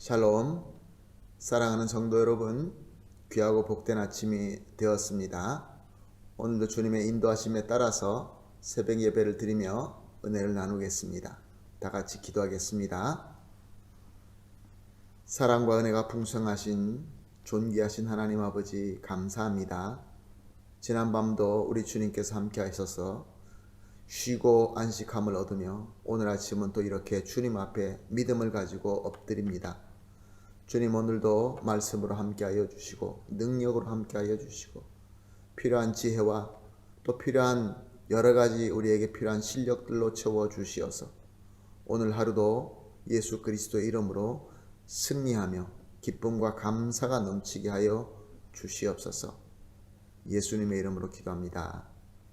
샬롬, 사랑하는 성도 여러분, 귀하고 복된 아침이 되었습니다. 오늘도 주님의 인도하심에 따라서 새벽 예배를 드리며 은혜를 나누겠습니다. 다 같이 기도하겠습니다. 사랑과 은혜가 풍성하신 존귀하신 하나님 아버지 감사합니다. 지난밤도 우리 주님께서 함께 하셔서 쉬고 안식함을 얻으며 오늘 아침은 또 이렇게 주님 앞에 믿음을 가지고 엎드립니다. 주님, 오늘도 말씀으로 함께하여 주시고 능력으로 함께하여 주시고 필요한 지혜와 또 필요한 여러 가지 우리에게 필요한 실력들로 채워 주시어서 오늘 하루도 예수 그리스도의 이름으로 승리하며 기쁨과 감사가 넘치게 하여 주시옵소서. 예수님의 이름으로 기도합니다.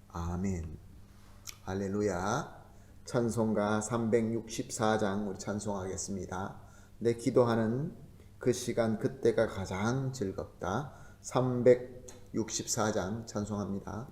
아멘. 할렐루야. 찬송가 364장 우리 찬송하겠습니다. 내 기도하는 그 시간 그때가 가장 즐겁다. 364장 찬송합니다.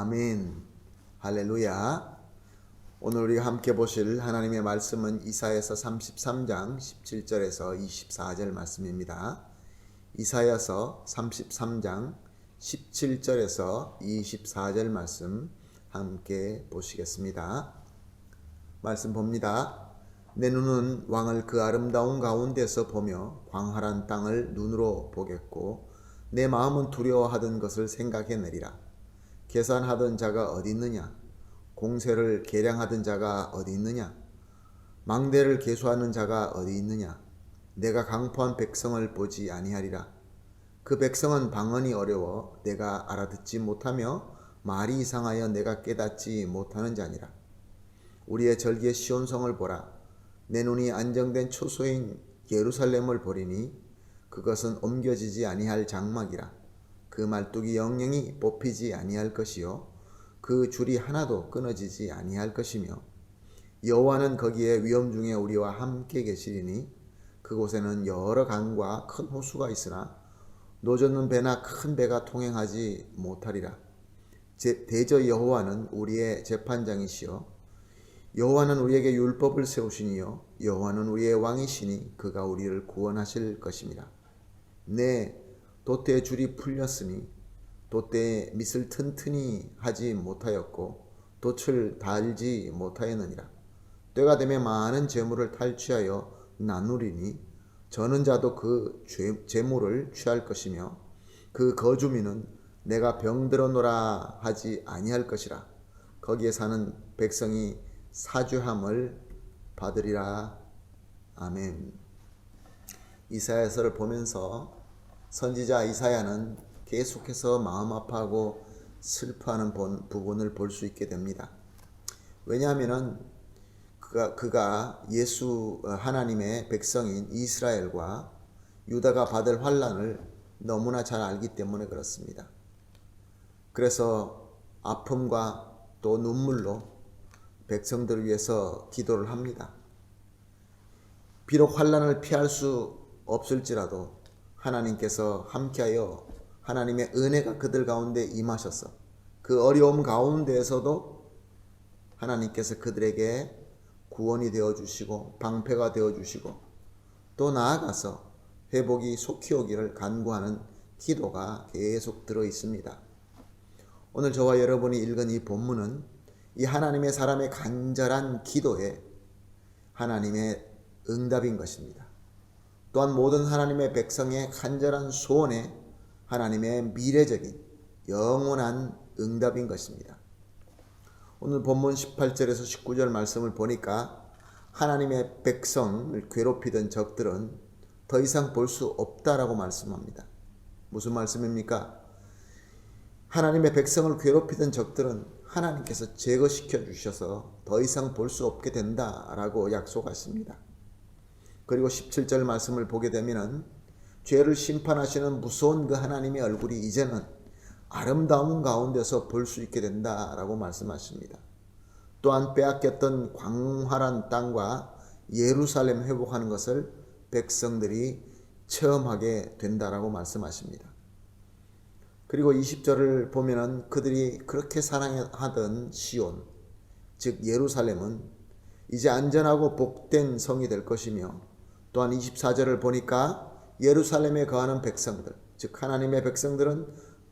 아멘. 할렐루야. 오늘 우리가 함께 보실 하나님의 말씀은 이사야서 33장 17절에서 24절 말씀입니다. 이사야서 33장 17절에서 24절 말씀 함께 보시겠습니다. 말씀 봅니다. 내 눈은 왕을 그 아름다운 가운데서 보며 광활한 땅을 눈으로 보겠고 내 마음은 두려워하던 것을 생각해내리라. 계산하던 자가 어디 있느냐? 공세를 계량하던 자가 어디 있느냐? 망대를 계수하는 자가 어디 있느냐? 내가 강포한 백성을 보지 아니하리라. 그 백성은 방언이 어려워 내가 알아듣지 못하며 말이 이상하여 내가 깨닫지 못하는 자니라. 우리의 절기의 시온성을 보라. 내 눈이 안정된 초소인 예루살렘을 보리니 그것은 옮겨지지 아니할 장막이라. 그 말뚝이 영영이 뽑히지 아니할 것이요 그 줄이 하나도 끊어지지 아니할 것이며 여호와는 거기에 위험 중에 우리와 함께 계시리니 그곳에는 여러 강과 큰 호수가 있으나 노젓는 배나 큰 배가 통행하지 못하리라. 대저 여호와는 우리의 재판장이시여 여호와는 우리에게 율법을 세우시니요 여호와는 우리의 왕이시니 그가 우리를 구원하실 것입니다. 내 돛대의 줄이 풀렸으니 돛대에 밑을 튼튼히 하지 못하였고 돛을 달지 못하였느니라. 때가 되면 많은 재물을 탈취하여 나누리니 저는 자도 그 재물을 취할 것이며 그 거주민은 내가 병들어노라 하지 아니할 것이라. 거기에 사는 백성이 사죄함을 받으리라. 아멘. 이사야서를 보면서 선지자 이사야는 계속해서 마음 아파하고 슬퍼하는 부분을 볼 수 있게 됩니다. 왜냐하면 그가 예수 하나님의 백성인 이스라엘과 유다가 받을 환난을 너무나 잘 알기 때문에 그렇습니다. 그래서 아픔과 또 눈물로 백성들을 위해서 기도를 합니다. 비록 환난을 피할 수 없을지라도 하나님께서 함께하여 하나님의 은혜가 그들 가운데 임하셔서 그 어려움 가운데에서도 하나님께서 그들에게 구원이 되어주시고 방패가 되어주시고 또 나아가서 회복이 속히 오기를 간구하는 기도가 계속 들어 있습니다. 오늘 저와 여러분이 읽은 이 본문은 이 하나님의 사람의 간절한 기도에 하나님의 응답인 것입니다. 또한 모든 하나님의 백성의 간절한 소원에 하나님의 미래적인 영원한 응답인 것입니다. 오늘 본문 18절에서 19절 말씀을 보니까 하나님의 백성을 괴롭히던 적들은 더 이상 볼 수 없다라고 말씀합니다. 무슨 말씀입니까? 하나님의 백성을 괴롭히던 적들은 하나님께서 제거시켜 주셔서 더 이상 볼 수 없게 된다라고 약속하십니다. 그리고 17절 말씀을 보게 되면 죄를 심판하시는 무서운 그 하나님의 얼굴이 이제는 아름다운 가운데서 볼 수 있게 된다라고 말씀하십니다. 또한 빼앗겼던 광활한 땅과 예루살렘 회복하는 것을 백성들이 체험하게 된다라고 말씀하십니다. 그리고 20절을 보면은 그들이 그렇게 사랑하던 시온, 즉 예루살렘은 이제 안전하고 복된 성이 될 것이며 또한 24절을 보니까 예루살렘에 거하는 백성들, 즉 하나님의 백성들은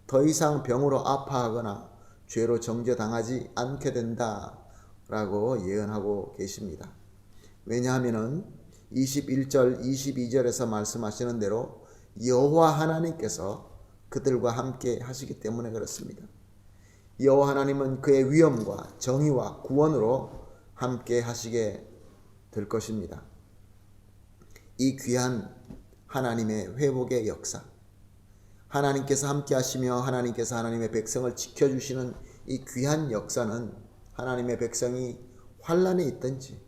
더 이상 병으로 아파하거나 죄로 정죄당하지 않게 된다라고 예언하고 계십니다. 왜냐하면 21절, 22절에서 말씀하시는 대로 여호와 하나님께서 그들과 함께 하시기 때문에 그렇습니다. 여호와 하나님은 그의 위엄과 정의와 구원으로 함께 하시게 될 것입니다. 이 귀한 하나님의 회복의 역사, 하나님께서 함께 하시며 하나님께서 하나님의 백성을 지켜주시는 이 귀한 역사는 하나님의 백성이 환난에 있든지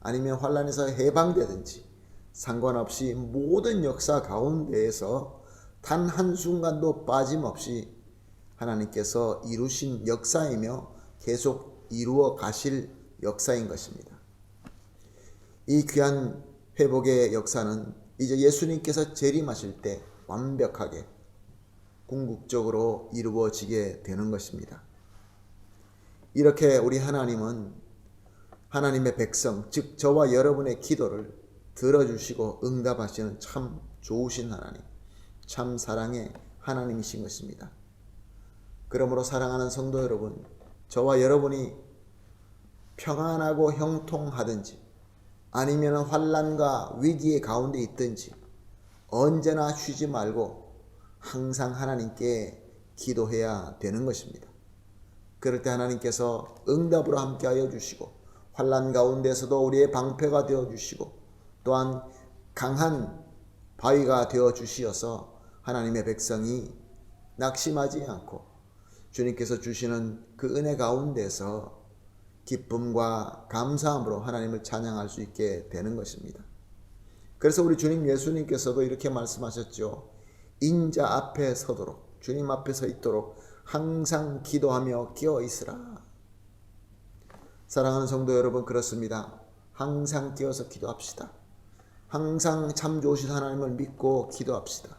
아니면 환난에서 해방되든지 상관없이 모든 역사 가운데에서 단 한순간도 빠짐없이 하나님께서 이루신 역사이며 계속 이루어 가실 역사인 것입니다. 이 귀한 회복의 역사는 이제 예수님께서 재림하실 때 완벽하게 궁극적으로 이루어지게 되는 것입니다. 이렇게 우리 하나님은 하나님의 백성, 즉 저와 여러분의 기도를 들어주시고 응답하시는 참 좋으신 하나님, 참 사랑의 하나님이신 것입니다. 그러므로 사랑하는 성도 여러분, 저와 여러분이 평안하고 형통하든지 아니면 환난과 위기의 가운데 있든지 언제나 쉬지 말고 항상 하나님께 기도해야 되는 것입니다. 그럴 때 하나님께서 응답으로 함께하여 주시고 환난 가운데서도 우리의 방패가 되어 주시고 또한 강한 바위가 되어 주시어서 하나님의 백성이 낙심하지 않고 주님께서 주시는 그 은혜 가운데서 기쁨과 감사함으로 하나님을 찬양할 수 있게 되는 것입니다. 그래서 우리 주님 예수님께서도 이렇게 말씀하셨죠. 인자 앞에 서도록, 주님 앞에 서 있도록 항상 기도하며 깨어 있으라. 사랑하는 성도 여러분, 그렇습니다. 항상 깨어서 기도합시다. 항상 참 좋으신 하나님을 믿고 기도합시다.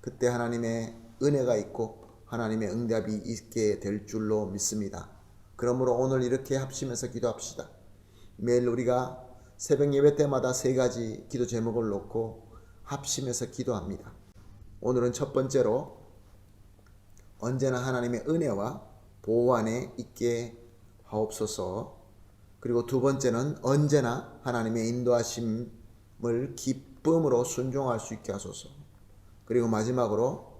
그때 하나님의 은혜가 있고 하나님의 응답이 있게 될 줄로 믿습니다. 그러므로 오늘 이렇게 합심해서 기도합시다. 매일 우리가 새벽 예배 때마다 3가지 기도 제목을 놓고 합심해서 기도합니다. 오늘은 첫 번째로 언제나 하나님의 은혜와 보호 안에 있게 하옵소서. 그리고 두 번째는 언제나 하나님의 인도하심을 기쁨으로 순종할 수 있게 하소서. 그리고 마지막으로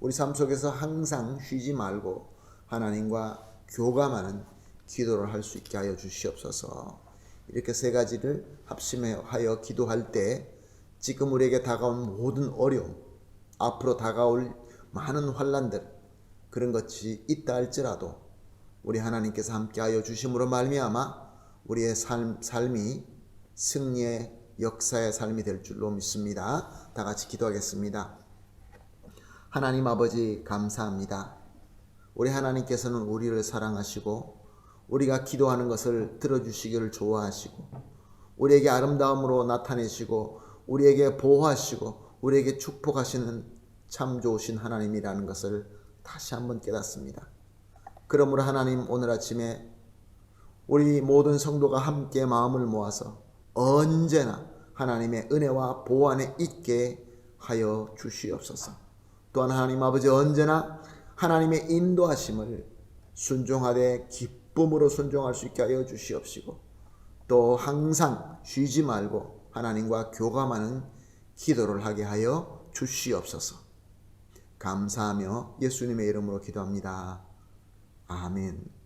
우리 삶 속에서 항상 쉬지 말고 하나님과 교감하는 기도를 할 수 있게 하여 주시옵소서. 이렇게 3가지를 합심하여 기도할 때 지금 우리에게 다가온 모든 어려움, 앞으로 다가올 많은 환난들, 그런 것이 있다 할지라도 우리 하나님께서 함께하여 주심으로 말미암아 우리의 삶이 승리의 역사의 삶이 될 줄로 믿습니다. 다 같이 기도하겠습니다. 하나님 아버지, 감사합니다. 우리 하나님께서는 우리를 사랑하시고 우리가 기도하는 것을 들어주시기를 좋아하시고 우리에게 아름다움으로 나타내시고 우리에게 보호하시고 우리에게 축복하시는 참 좋으신 하나님이라는 것을 다시 한번 깨닫습니다. 그러므로 하나님, 오늘 아침에 우리 모든 성도가 함께 마음을 모아서 언제나 하나님의 은혜와 보호 안에 있게 하여 주시옵소서. 또한 하나님 아버지, 언제나 하나님의 인도하심을 순종하되 기쁨으로 순종할 수 있게 하여 주시옵시고 또 항상 쉬지 말고 하나님과 교감하는 기도를 하게 하여 주시옵소서. 감사하며 예수님의 이름으로 기도합니다. 아멘.